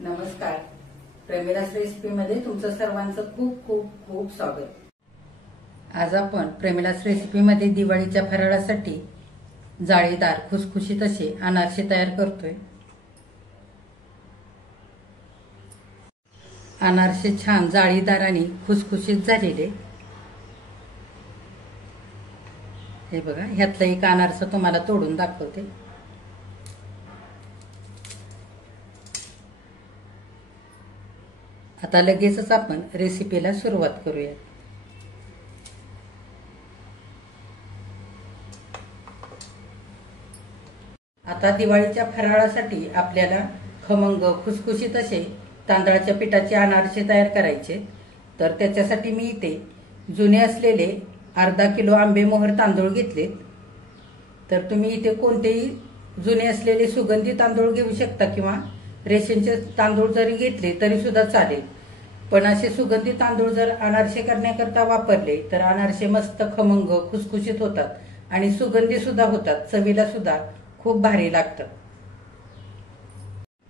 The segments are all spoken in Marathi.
नमस्कार. प्रेमिलास रेसिपीमध्ये तुमचं सर्वांचं खूप खूप खूप स्वागत. आज आपण प्रेमिलास रेसिपीमध्ये दिवाळीच्या फराळासाठी जाळीदार खुसखुशीत असे अनारसे तयार करतोय. अनारसे छान जाळीदार आणि खुसखुशीत झालेले. हे बघा, ह्यातला एक अनारसा तुम्हाला तोडून दाखवते. आता लगेचच आपण रेसिपीला सुरुवात करूया. आता दिवाळीच्या फराळासाठी आपल्याला खमंग खुसखुशीत असे तांदळाच्या पिठाचे अनारसे तयार करायचे. तर त्याच्यासाठी मी इथे जुने असलेले अर्धा किलो आंबेमोहर तांदूळ घेतलेत. तर तुम्ही इथे कोणतेही जुने असलेले सुगंधी तांदूळ घेऊ शकता किंवा रेशनचे तांदूळ जरी घेतले तरी सुद्धा चालेल. पण असे सुगंधी तांदूळ जर अनारसे करण्याकरता वापरले तर अनारसे मस्त खमंग खुसखुशीत होतात आणि सुगंधी सुद्धा होतात, चवीला सुद्धा खूप भारी लागतात.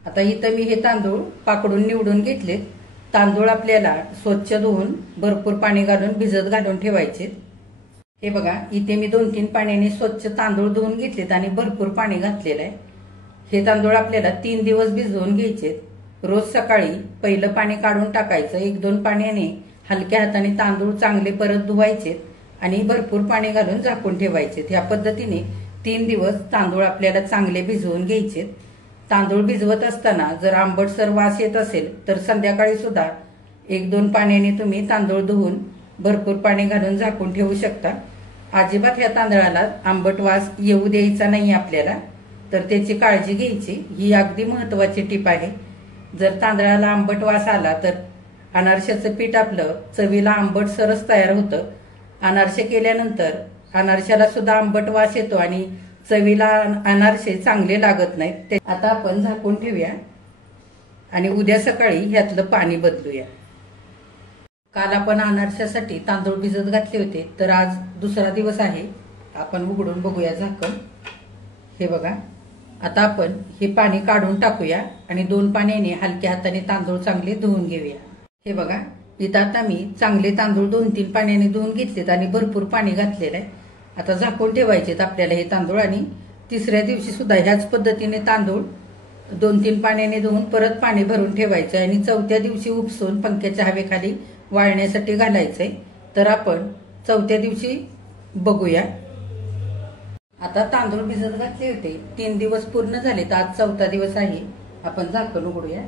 आता इथं मी हे तांदूळ पाकडून निवडून घेतलेत. तांदूळ आपल्याला स्वच्छ धुवून भरपूर पाणी घालून भिजत घालून ठेवायचे. हे बघा, इथे मी 2-3 पाण्याने स्वच्छ तांदूळ धुवून घेतलेत आणि भरपूर पाणी घातलेलं आहे. हे तांदूळ आपल्याला 3 दिवस भिजवून घ्यायचे. रोज सकाळी पहिलं पाणी काढून टाकायचं. 1-2 पाण्याने हलक्या हाताने तांदूळ चांगले परत धुवायचे आणि भरपूर पाणी घालून झाकून ठेवायचे. या पद्धतीने 3 दिवस तांदूळ आपल्याला चांगले भिजवून घ्यायचे. तांदूळ भिजवत असताना जर आंबटसर वास येत असेल तर संध्याकाळी सुद्धा 1-2 पाण्याने तुम्ही तांदूळ धुवून भरपूर पाणी घालून झाकून ठेवू शकता. अजिबात ह्या तांदळाला आंबट वास येऊ द्यायचा नाही आपल्याला, तर त्याची काळजी घ्यायची. ही अगदी महत्वाची टीप आहे. जर तांदळाला आंबट वास आला तर अनारशाचं पीठ आपलं चवीला आंबट सरस तयार होतं. अनारसे केल्यानंतर अनारशाला सुद्धा आंबट वास येतो आणि चवीला अनारसे चांगले लागत नाहीत. आता आपण झाकून ठेवूया आणि उद्या सकाळी ह्यातलं पाणी बदलूया. काल आपण अनारशासाठी तांदूळ भिजत घातले होते, तर आज दुसरा दिवस आहे. आपण उघडून बघूया झाकण. हे बघा, आता आपण हे पाणी काढून टाकूया आणि 2 पाण्याने हलक्या हाताने तांदूळ चांगले धुवून घेऊया. हे बघा, इथं आता मी चांगले तांदूळ 2-3 पाण्याने धुवून घेतलेत आणि भरपूर पाणी घातलेलं आहे. आता झाकून ठेवायचेत आपल्याला हे तांदूळ आणि तिसऱ्या दिवशी सुद्धा ह्याच पद्धतीने तांदूळ 2-3 पाण्याने धुवून परत पाणी भरून ठेवायचं आणि चौथ्या दिवशी उपसून पंख्याच्या हवेखाली वाळण्यासाठी घालायचंय. तर आपण चौथ्या दिवशी बघूया. आता तांदूळ भिजत घातले होते, 3 दिवस पूर्ण झाले, तर आज 4था दिवस आहे. आपण झाकण उघडूया.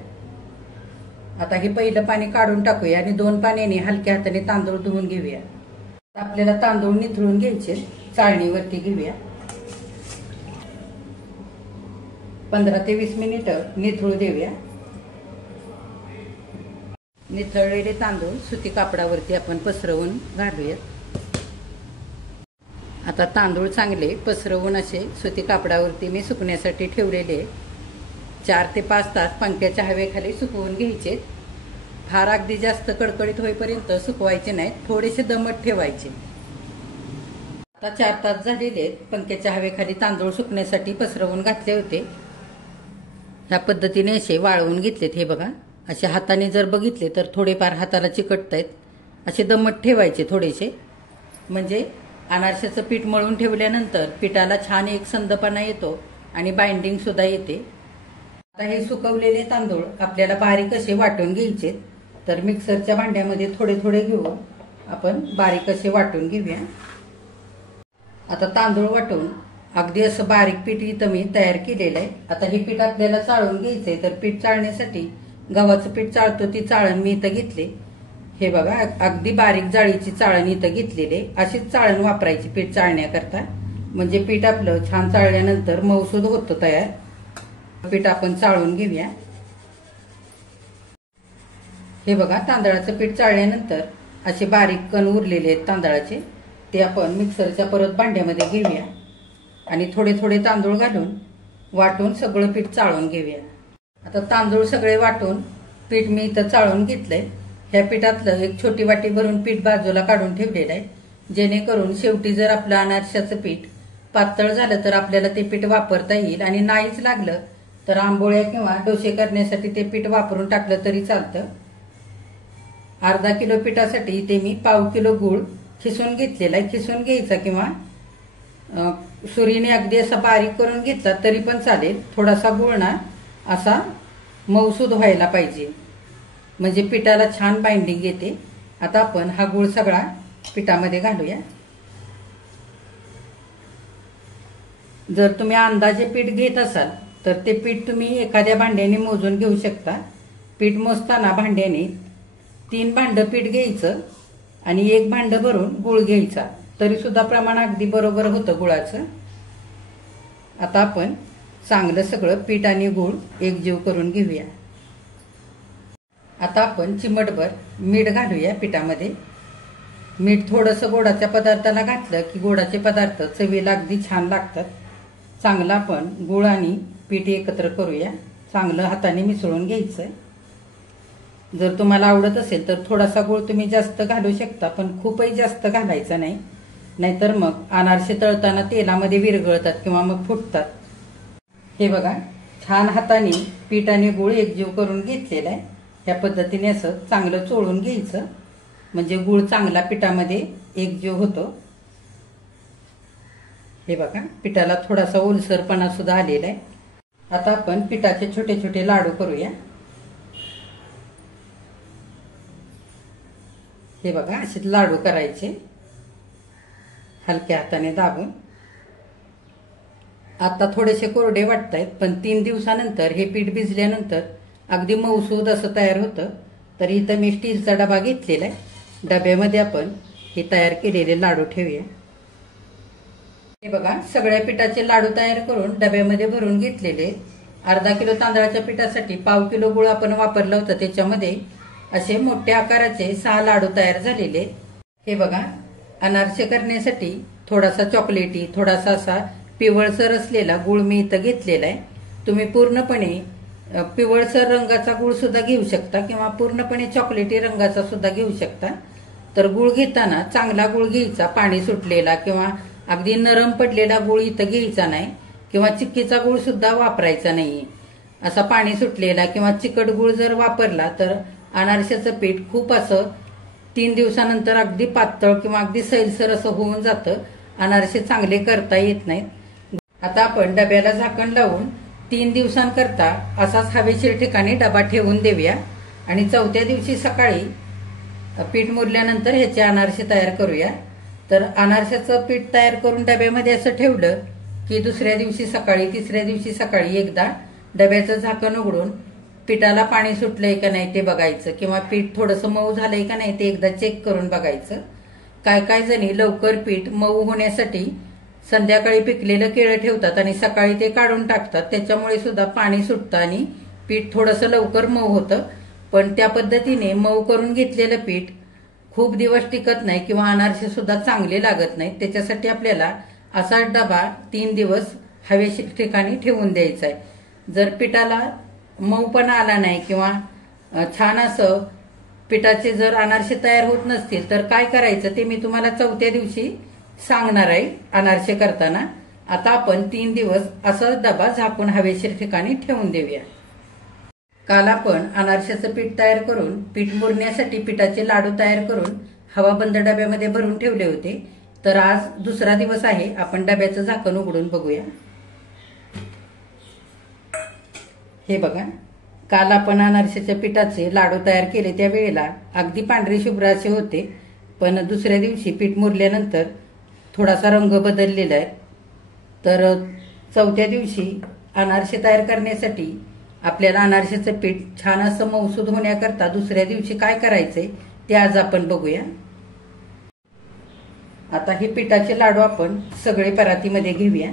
आता हे पहिलं पाणी काढून टाकूया आणि 2 पाण्याने हलक्या हाताने तांदूळ धुवून घेऊया. आपल्याला तांदूळ निथळून घ्यायचे. चाळणीवरती घेऊया. 15 ते 20 मिनिटं निथळू देऊया. निथळलेले तांदूळ सुती कापडावरती आपण पसरवून घालूया. आता तांदूळ चांगले पसरवून असे सुती कापडावरती मी सुकण्यासाठी ठेवलेले. 4 ते 5 तास पंख्याच्या हवेखाली सुकवून घ्यायचे. फार अगदी जास्त कडकडीत होईपर्यंत सुकवायचे नाहीत, थोडेसे दमट ठेवायचे. आता 4 तास झालेले पंख्याच्या हवेखाली तांदूळ सुकण्यासाठी पसरवून घातले होते. ह्या पद्धतीने असे वाळवून घेतलेत. हे बघा, असे हाताने जर बघितले तर थोडेफार हाताला चिकटतायत. असे दमट ठेवायचे थोडेसे, म्हणजे अनारशाचं पीठ मळून ठेवल्यानंतर पिठाला छान एक संदपणा येतो आणि बाइंडिंग सुद्धा येते. आता हे सुकवलेले तांदूळ आपल्याला बारीक असे वाटून घ्यायचे. तर मिक्सरच्या भांड्यामध्ये थोडे थोडे घेऊन आपण बारीक असे वाटून घेऊया. आता तांदूळ वाटून अगदी असं बारीक पीठ इथं मी तयार केलेलं आहे. आता हे पीठ आपल्याला चाळून घ्यायचंय. तर पीठ चाळण्यासाठी गव्हाचं पीठ चाळतो ती चाळण मी इथं घेतले. हे बघा, अगदी बारीक जाळीची चाळण इथं घेतलेली. अशीच चाळण वापरायची पीठ चाळण्याकरता, म्हणजे पीठ आपलं छान चाळल्यानंतर मऊसूद होतं तयार. पीठ आपण चाळून घेऊया. हे बघा, तांदळाचं पीठ चाळल्यानंतर असे बारीक कण उरलेले आहेत तांदळाचे, ते आपण मिक्सरच्या परत भांड्यामध्ये घेऊया आणि थोडे थोडे तांदूळ घालून वाटून सगळं पीठ चाळून घेऊया. आता तांदूळ सगळे वाटून पीठ मी इथं चाळून घेतलंय. ह्या पिठातलं एक छोटी वाटी भरून पीठ बाजूला काढून ठेवलेलं आहे, जेणेकरून शेवटी जर आपलं अनारशाचं पीठ पातळ झालं तर आपल्याला ते पीठ वापरता येईल आणि नाहीच लागलं तर आंबोळ्या किंवा डोसे करण्यासाठी ते पीठ वापरून टाकलं तरी चालतं। अर्धा किलो पिठासाठी इथे मी पाव किलो गूळ खिसून घेतलेला आहे। खिसून घ्यायचा किंवा सुरीने अगदी असा बारीक करून घेतला तरी पण चालेल। थोडासा गूळ ना असा मऊसूद व्हायला पाहिजे, म्हणजे पिठाला छान बाइंडिंग येते। आता आपण हा गूळ सगळा पिठामध्ये घालूया। जर तुम्ही अंदाजे पीठ घेत असाल तर ते पीठ तुम्ही एखाद्या भांड्याने मोजून घेऊ शकता। पीठ मोजताना भांड्याने 3 भांड पीठ घ्यायचं आणि 1 भांड भरून गूळ घ्यायचा, तरी सुद्धा प्रमाण अगदी बरोबर होतं गुळाचं। आता आपण चांगलं सगळं पीठ आणि गूळ एकजीव करून घेऊया। आता आपण चिमटभर मीठ घालूया पिठामध्ये। मीठ थोडंसं गोडाच्या पदार्थाला घातलं की गोडाचे पदार्थ चवीला अगदी छान लागतात। चांगलं आपण गूळ आणि पीठ एकत्र करूया, चांगलं हाताने मिसळून घ्यायचं। जर तुम्हाला आवडत असेल तर थोडासा गूळ तुम्ही जास्त घालू शकता, पण खूपही जास्त घालायचा नाही, नाहीतर मग अनारसे तळताना तेलामध्ये विरघळतात किंवा मग फुटतात। हे बघा, छान हाताने पीठ आणि गूळ एकजीव करून घेतलेला आहे। या पद्धतीने असं चांगलं चोळून घ्यायचं, म्हणजे गूळ चांगला पिठामध्ये एकजीव होतो। हे बघा, पिठाला थोडासा ओलसरपणा सुद्धा आलेला आहे। आता आपण पिठाचे छोटे छोटे लाडू करूया। हे बघा, असे लाडू करायचे हलक्या हाताने दाबून। आता थोडेसे कोरडे वाटतायत, पण 3 दिवसानंतर हे पीठ भिजल्यानंतर अगदी मऊसूद असं तयार होतं। तर इथं मी स्टीलचा डबा घेतलेला आहे, डब्यामध्ये आपण हे तयार केलेले लाडू ठेवूया। हे बघा, सगळ्या पिठाचे लाडू तयार करून डब्यामध्ये भरून घेतलेले। अर्धा किलो तांदळाच्या पिठासाठी पाव किलो गूळ आपण वापरला होता, त्याच्यामध्ये असे मोठ्या आकाराचे 6 लाडू तयार झालेले। हे बघा, अनारसे करण्यासाठी थोडासा चॉकलेटी, थोडासा असा पिवळसर असलेला गूळ मी इथं घेतलेला आहे। तुम्ही पूर्णपणे पिवळसर रंगाचा गूळ सुद्धा घेऊ शकता किंवा पूर्णपणे चॉकलेटी रंगाचा सुद्धा घेऊ शकता। तर गूळ घेताना चांगला गूळ घ्यायचा, पाणी सुटलेला किंवा अगदी नरम पडलेला गूळ इथं घ्यायचा नाही, किंवा चिक्कीचा गूळ सुद्धा वापरायचा नाही। असा पाणी सुटलेला किंवा चिकट गूळ जर वापरला तर अनारशाचं पीठ खूप असं 3 दिवसानंतर अगदी पातळ किंवा अगदी सैलसर असं होऊन जातं, अनारसे चांगले करता येत नाहीत। आता आपण डब्याला झाकण लावून 3 दिवसांकरता असाच हवेशीर ठिकाणी डबा ठेवून देऊया आणि 4थ्या दिवशी सकाळी पीठ मुरल्यानंतर ह्याचे अनारसे तयार करूया। तर अनारशाचं पीठ तयार करून डब्यामध्ये असं ठेवलं की दुसऱ्या दिवशी सकाळी, तिसऱ्या दिवशी सकाळी एकदा डब्याचं झाकण उघडून पिठाला पाणी सुटलंय का नाही ते बघायचं, किंवा पीठ थोडंसं मऊ झालंय का नाही ते एकदा चेक करून बघायचं। काय काय जणी लवकर पीठ मऊ होण्यासाठी संध्याकाळी पिकलेलं केळं ठेवतात आणि सकाळी ते काढून टाकतात, त्याच्यामुळे सुद्धा पाणी सुटतं आणि पीठ थोडंसं लवकर मऊ होतं। पण त्या पद्धतीने मऊ करून घेतलेलं पीठ खूप दिवस टिकत नाही किंवा अनारसे सुद्धा चांगले लागत नाहीत। त्याच्यासाठी आपल्याला असा डबा 3 दिवस हवेशीर ठिकाणी ठेवून द्यायचा आहे। जर पिठाला मऊपणा आला नाही किंवा छान असं पिठाचे जर अनारसे तयार होत नसतील तर काय करायचं ते मी तुम्हाला 4थ्या दिवशी सांगणार आहे अनारसे करताना। आता आपण 3 दिवस असा डबा झाकून हवेशीर ठिकाणी ठेवून देऊया। काल आपण अनारशाचं पीठ तयार करून पीठ मुरण्यासाठी पिठाचे लाडू तयार करून हवाबंद डब्यामध्ये भरून ठेवले होते। तर आज दुसरा दिवस आहे, आपण डब्याचं झाकण उघडून बघूया। हे बघा, काल आपण अनारशाच्या पिठाचे लाडू तयार केले त्यावेळेला अगदी पांढरे शुभ्र असे होते, पण दुसऱ्या दिवशी पीठ मुरल्यानंतर थोडासा रंग बदललेला आहे। तर 4थ्या दिवशी अनारसे तयार करण्यासाठी आपल्याला अनारशाचं पीठ छान असं मऊसूद होण्याकरता दुसऱ्या दिवशी काय करायचंय ते आज आपण बघूया। आता हे पिठाचे लाडू आपण सगळे परातीमध्ये घेऊया,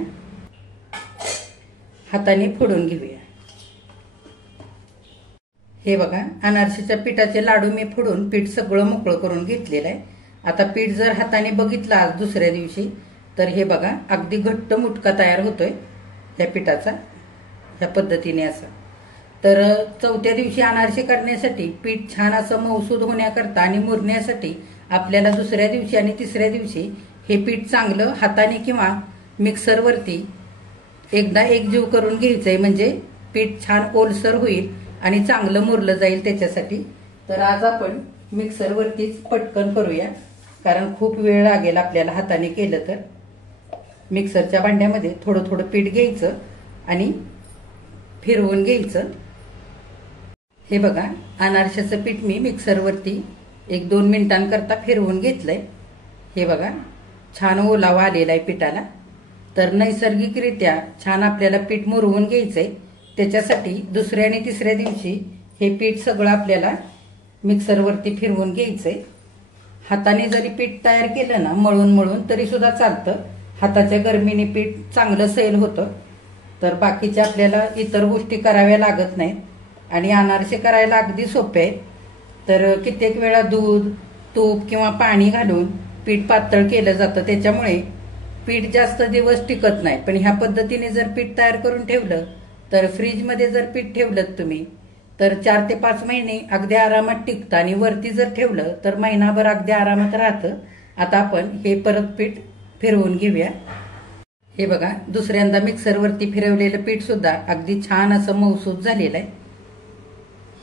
हाताने फोडून घेऊया। हे बघा, अनारशाच्या पिठाचे लाडू मी फोडून पीठ सगळं मोकळं करून घेतलेलं आहे। आता पीठ जर हाताने बघितलं आज दुसऱ्या दिवशी तर हे बघा, अगदी घट्ट मुटका तयार होतोय या पिठाचा, ह्या पद्धतीने असं। तर 4थ्या दिवशी अनारसे करण्यासाठी पीठ छान असं मऊसूद होण्याकरता आणि मुरण्यासाठी आपल्याला दुसऱ्या दिवशी आणि तिसऱ्या दिवशी हे पीठ चांगलं हाताने किंवा मिक्सरवरती एकदा एकजीव करून घ्यायचंय, म्हणजे पीठ छान ओलसर होईल आणि चांगलं मुरलं जाईल त्याच्यासाठी. तर आज आपण मिक्सरवरतीच पटकन करूया, कारण खूप वेळ लागेल आपल्याला हाताने केलं तर. मिक्सरच्या भांड्यामध्ये थोडं थोडं पीठ घ्यायचं आणि फिरवून घ्यायचं. हे बघा, अनारशाचं पीठ मी मिक्सरवरती 1-2 मिनिटांकरता फिरवून घेतलंय. हे बघा, छान ओलावा आलेला आहे पिठाला. तर नैसर्गिकरित्या छान आपल्याला पीठ मुरवून घ्यायचंय. त्याच्यासाठी दुसऱ्या आणि तिसऱ्या दिवशी हे पीठ सगळं आपल्याला मिक्सरवरती फिरवून घ्यायचंय. हाताने जरी पीठ तयार केलं ना मळून तरी सुद्धा चालतं. हाताच्या गरमीने पीठ चांगलं सैल होतं. तर बाकीच्या आपल्याला इतर गोष्टी कराव्या लागत नाहीत आणि अनारसे करायला अगदी सोपे आहेत. तर कित्येक वेळा दूध, तूप किंवा पाणी घालून पीठ पातळ केलं जातं, त्याच्यामुळे पीठ जास्त दिवस टिकत नाही. पण ह्या पद्धतीने जर पीठ तयार करून ठेवलं तर फ्रीजमध्ये जर पीठ ठेवलं तुम्ही तर 4 ते 5 महिने अगदी आरामात टिकतं आणि वरती जर ठेवलं तर महिनाभर अगदी आरामात राहतं. आता आपण हे परत पीठ फिरवून घेऊया. हे बघा, दुसऱ्यांदा मिक्सरवरती फिरवलेलं पीठ सुद्धा अगदी छान असं मऊसूत झालेलं आहे.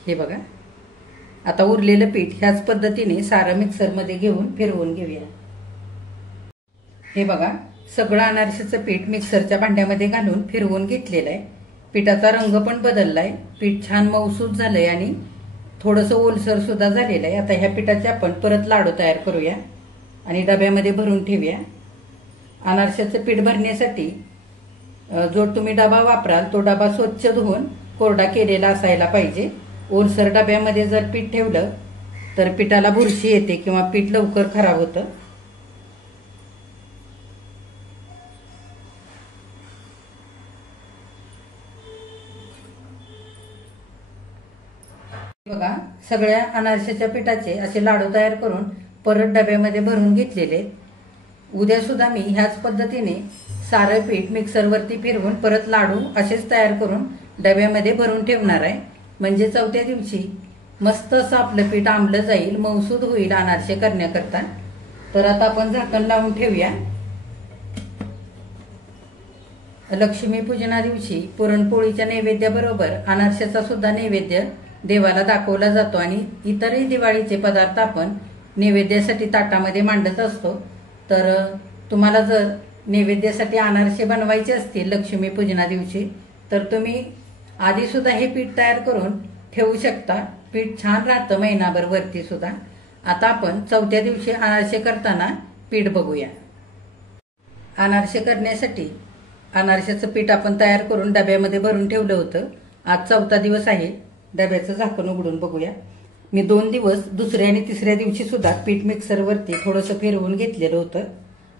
हे बघा, आता उरलेलं पीठ ह्याच पद्धतीने सारं मिक्सरमध्ये घेऊन फिरवून घेऊया. हे बघा, सगळं अनारशाचं पीठ मिक्सरच्या भांड्यामध्ये घालून फिरवून घेतलेलं आहे. पिठाचा रंग पण बदललाय, पीठ छान मऊसूत झालंय आणि थोडंसं ओलसर सुद्धा झालेलं आहे. आता ह्या पिठाचे आपण परत लाडू तयार करूया आणि डब्यामध्ये भरून ठेवूया. अनारशाचं पीठ भरण्यासाठी जो तुम्ही डबा वापराल तो डबा स्वच्छ धुवून कोरडा केलेला असायला पाहिजे. ओलसर डब्यामध्ये जर पीठ ठेवलं तर पिठाला बुरशी येते किंवा पीठ लवकर खराब होतं. बघा, सगळ्या अनारशाच्या पिठाचे असे लाडू तयार करून परत डब्यामध्ये भरून घेतलेले. उद्या सुद्धा मी ह्याच पद्धतीने सारं पीठ मिक्सरवरती फिरवून परत लाडू असेच तयार करून डब्यामध्ये भरून ठेवणार आहे. म्हणजे चौथ्या दिवशी मस्त असं आपलं पीठ आंबलं जाईल, मऊसूद होईल अनारसे करण्याकरता. तर आता आपण झाकण लावून ठेवूया. लक्ष्मीपूजना दिवशी पुरणपोळीच्या नैवेद्याबरोबर अनारशाचा सुद्धा नैवेद्य देवाला दाखवला जातो आणि इतरही दिवाळीचे पदार्थ आपण नैवेद्यासाठी ताटामध्ये मांडत असतो. तर तुम्हाला जर नैवेद्यासाठी अनारसे बनवायचे असतील लक्ष्मीपूजना दिवशी तर तुम्ही आधी सुद्धा हे पीठ तयार करून ठेवू शकता. पीठ छान राहतं महिनाभर वरती सुद्धा. आता आपण चौथ्या दिवशी अनारसे करताना पीठ बघूया. अनारसे करण्यासाठी अनारशाचं पीठ आपण तयार करून डब्यामध्ये भरून ठेवलं होतं. आज चौथा दिवस आहे. डब्याचं झाकण उघडून बघूया. मी 2 दिवस दुसऱ्या आणि तिसऱ्या दिवशी सुद्धा पीठ मिक्सरवरती थोडंसं फिरवून घेतलेलं होतं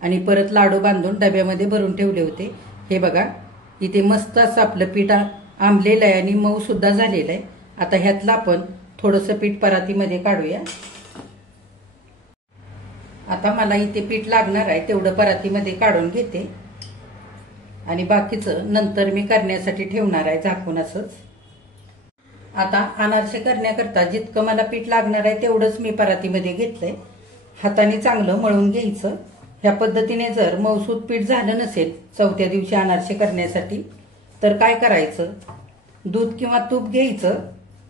आणि परत लाडू बांधून डब्यामध्ये भरून ठेवले होते. हे बघा, इथे मस्त असं आपलं पीठ आंबलेलं आहे आणि मऊ सुद्धा झालेलं आहे. आता ह्यातलं आपण थोडंसं पीठ परातीमध्ये काढूया. आता मला इथे पीठ लागणार आहे तेवढं परातीमध्ये काढून घेते आणि बाकीचं नंतर मी करण्यासाठी ठेवणार आहे झाकून असंच. आता अनारसे करण्याकरता जितकं मला पीठ लागणार आहे तेवढंच मी परातीमध्ये घेतलंय. हाताने चांगलं मळून घ्यायचं. ह्या पद्धतीने जर मऊसूत पीठ झालं नसेल चौथ्या दिवशी अनारसे करण्यासाठी तर काय करायचं, दूध किंवा तूप घ्यायचं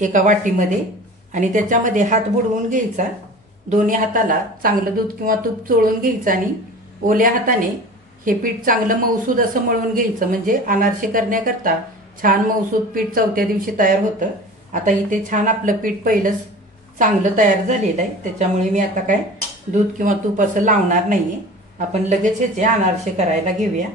एका वाटीमध्ये आणि त्याच्यामध्ये हात बुडवून घ्यायचा. दोन्ही हाताला चांगलं दूध किंवा तूप चोळून घ्यायचं आणि ओल्या हाताने हे पीठ चांगलं मऊसूद असं मळून घ्यायचं. म्हणजे अनारसे करण्याकरता छान मऊसूद पीठ चौथ्या दिवशी तयार होतं. आता इथे छान आपलं पीठ पहिलंच चांगलं तयार झालेलं आहे, त्याच्यामुळे मी आता काय दूध किंवा तूप असं लावणार नाहीये. आपण लगेच ह्याचे अनारसे करायला घेऊया.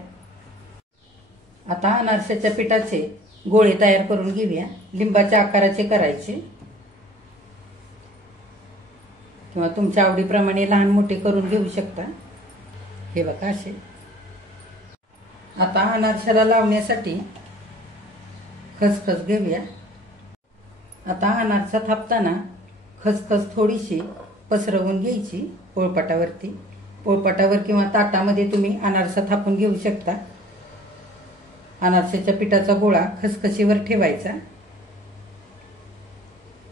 आता अनारशाच्या पिठाचे गोळे तयार करून घेऊया. लिंबाच्या आकाराचे करायचे किंवा तुमच्या आवडीप्रमाणे लहान मोठे करून घेऊ शकता. हे बघा असे. आता अनारशाला लावण्यासाठी खसखस घेऊया. आता अनारसा थापताना खसखस थोडीशी पसरवून घ्यायची पोळपाटावरती. पोळपाटावर किंवा ताटामध्ये तुम्ही अनारसा थापून घेऊ शकता. अनारशाच्या पिठाचा गोळा खसखशीवर ठेवायचा.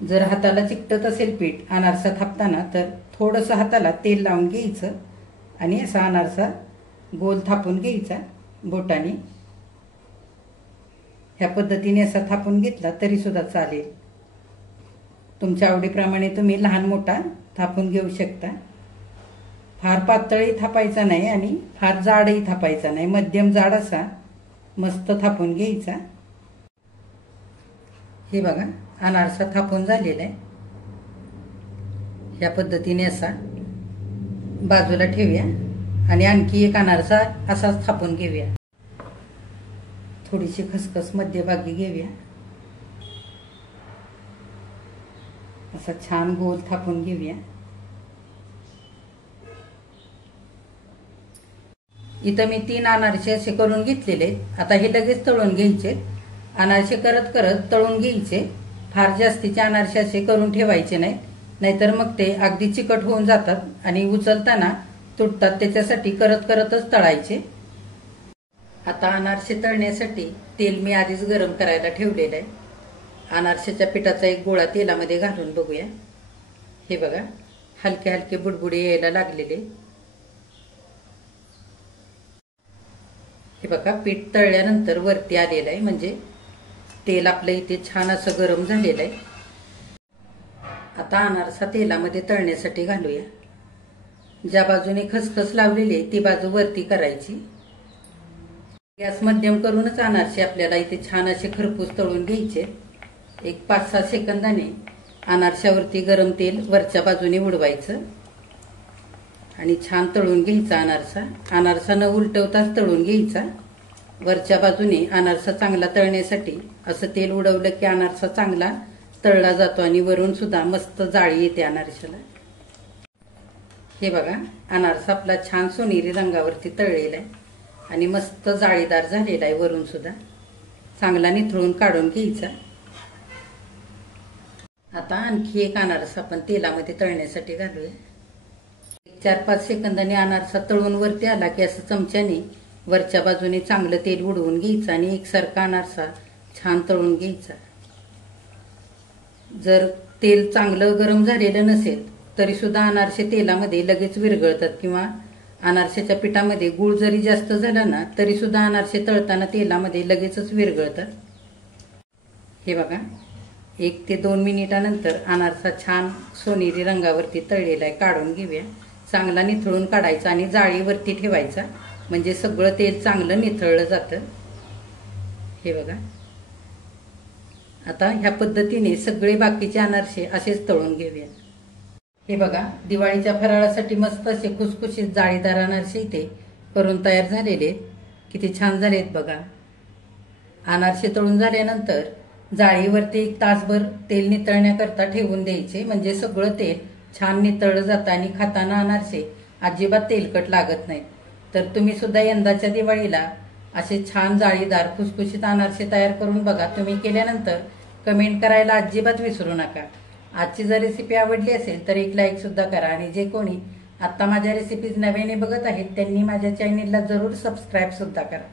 जर हाताला चिकटत असेल पीठ अनारसा थापताना तर थोडंसं हाताला तेल लावून घ्यायचं आणि असा अनारसा गोल थापून घ्यायचा बोटाने. ह्या पद्धतीने असा थापून घेतला तरी सुद्धा चालेल. तुमच्या आवडीप्रमाणे तुम्ही लहान मोठा थापून घेऊ शकता. फार पातळही थापायचा नाही आणि फार जाडही थापायचा नाही, मध्यम जाड असा मस्त थापून घ्यायचा. हे बघा अनारसा थापून झालेला आहे. या पद्धतीने असा बाजूला ठेवूया आणि आणखी एक अनारसा असाच थापून घेऊया. थोडीशी खसखस मध्यभागी घेऊया. असा छान गोल थापून घेऊया. इथं मी 3 अनारसे असे करून घेतलेले. आता हे लगेच तळून घ्यायचे. अनारसे करत करत तळून घ्यायचे. फार जास्तीचे अनारसे असे करून ठेवायचे नाहीत, नाहीतर मग ते अगदी चिकट होऊन जातात आणि उचलताना तुटतात. त्याच्यासाठी करत करतच तळायचे. आता अनारसे तळण्यासाठी तेल मी आधीच गरम करायला ठेवलेलं आहे. अनारसेच्या पिठाचा एक गोळा तेलामध्ये घालून बघूया. हे बघा हलके हलके बुडबुडे यायला लागलेले. हे बघा पीठ तळल्यानंतर वरती आलेलं आहे, म्हणजे तेल आपलं इथे छान असं गरम झालेलं आहे. आता अनारसा तेलामध्ये तळण्यासाठी घालूया. ज्या बाजूने खसखस लावलेली आहे ती बाजू वरती करायची. गॅस मध्यम करूनच अनारसे आपल्याला इथे छान असे खरपूस तळून घ्यायचे. एक 5-6 सेकंदाने अनारशावरती गरम तेल वरच्या बाजूने उडवायचं आणि छान तळून घ्यायचा अनारसा. अनारसा न उलटवताच तळून घ्यायचा. वरच्या बाजूने अनारसा चांगला तळण्यासाठी असं तेल उडवलं की अनारसा चांगला तळला जातो आणि वरून सुद्धा मस्त जाळी येते अनारशाला. हे बघा अनारसा आपला छान सोनेरी रंगावरती तळलेला आहे आणि मस्त जाळीदार झालेला आहे. वरून सुद्धा चांगला निथळून काढून घ्यायचा. आता आणखी एक अनारसा आपण तेलामध्ये तळण्यासाठी घालूया. 4-5 सेकंदांनी अनारसा तळून वरती आला की असं चमच्याने वरच्या बाजूने चांगलं तेल उडवून घ्यायचं आणि एकसारखा अनारसा छान तळून घ्यायचा. जर तेल चांगलं गरम झालेलं नसेल तरी सुद्धा अनारसे तेलामध्ये लगेच विरघळतात किंवा अनारशाच्या पिठामध्ये गूळ जरी जास्त झाला ना तरी सुद्धा अनारसे तळताना तेलामध्ये लगेचच विरघळतात. हे बघा 1 ते 2 मिनिटानंतर अनारसा छान सोनेरी रंगावरती तळलेला आहे. काढून घेऊया. चांगला निथळून काढायचा आणि जाळीवरती ठेवायचा, म्हणजे सगळं तेल चांगलं निथळलं जातं. हे बघा आता ह्या पद्धतीने सगळे बाकीचे अनारसे असेच तळून घेऊया. हे बघा दिवाळीच्या फराळासाठी मस्त असे खुसखुशीत जाळीदार अनारसे इथे करून तयार झालेले. किती छान झालेत बघा. अनारसे तळून झाल्यानंतर जाळीवरती 1 तासभर तेल नितळण्याकरता ठेवून द्यायचे, म्हणजे सगळं तेल छान नितळलं जातं आणि खाताना अनारसे अजिबात तेलकट लागत नाहीत. तर तुम्ही सुद्धा यंदाच्या दिवाळीला असे छान जाळीदार खुसखुशीत अनारसे तयार करून बघा. तुम्ही केल्यानंतर कमेंट करायला अजिबात विसरू नका. आजची जर रेसिपी आवडली असेल तर एक लाईक सुद्धा करा आणि जे कोणी आता माझ्या रेसिपीज नव्याने बघत आहेत त्यांनी माझ्या चॅनेलला जरूर सबस्क्राईब सुद्धा करा.